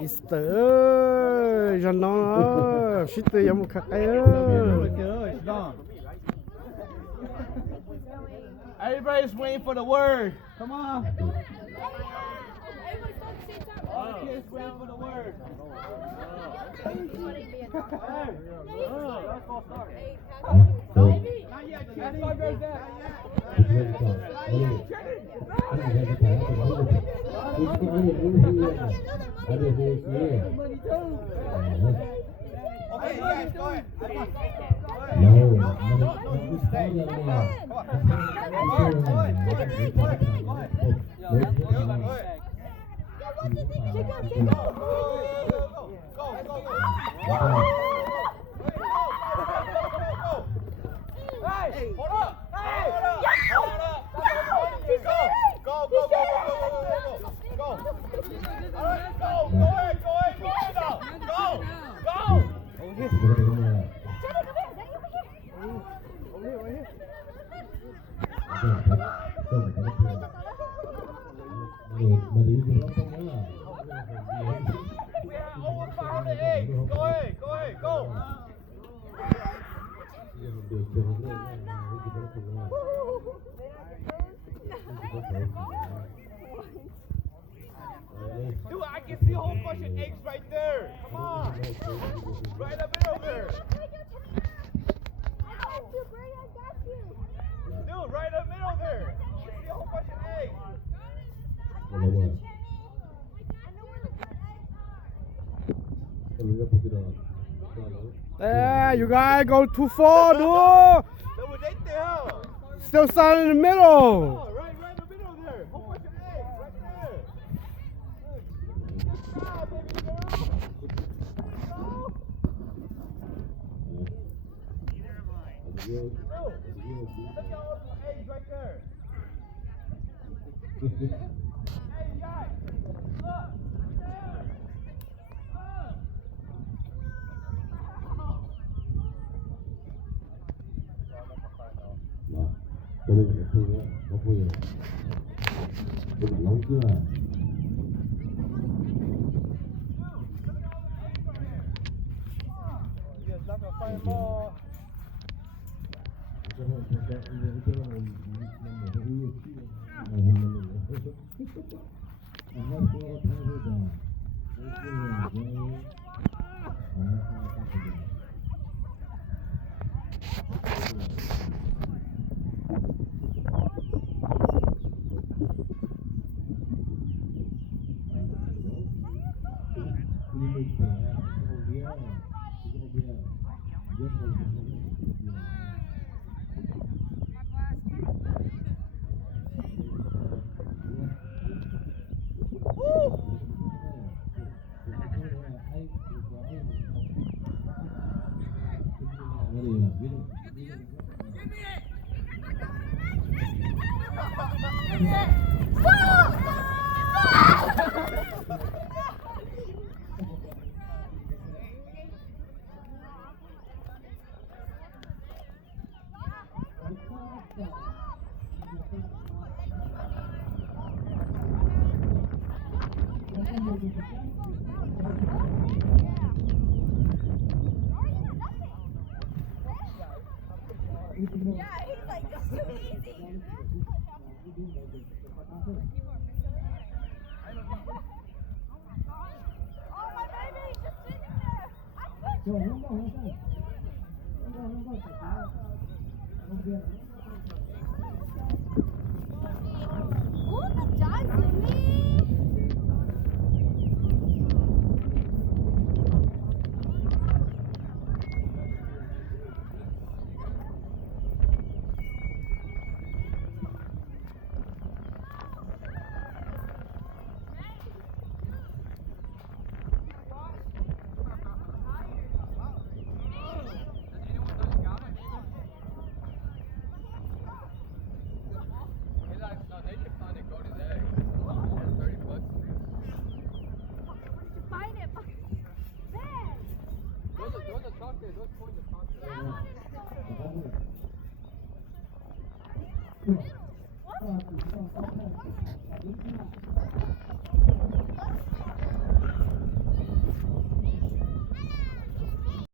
อิสเตอร์ยันน้องชิตเตอร์ยังมุขใครEverybody's waiting for the word. Come on. All the kids waiting for the word. Okay, guys, go ahead. Dude, I can see a whole bunch of eggs right there. Come on. Right in the middle there. Dude, right in the middle there. I see a whole bunch of eggs. There, you guys go too far, dude. That was right there. Still standing in the middle. Oh, right in the middle there. Whole bunch of eggs right there. Good job, baby girl. Look at all those eggs right there. Hey, guys. Look. There. Yes, that's a fireball. Yeah, he's like, it's too easy. Oh, my baby, just sitting there. I Ooh, the dog's in me. What?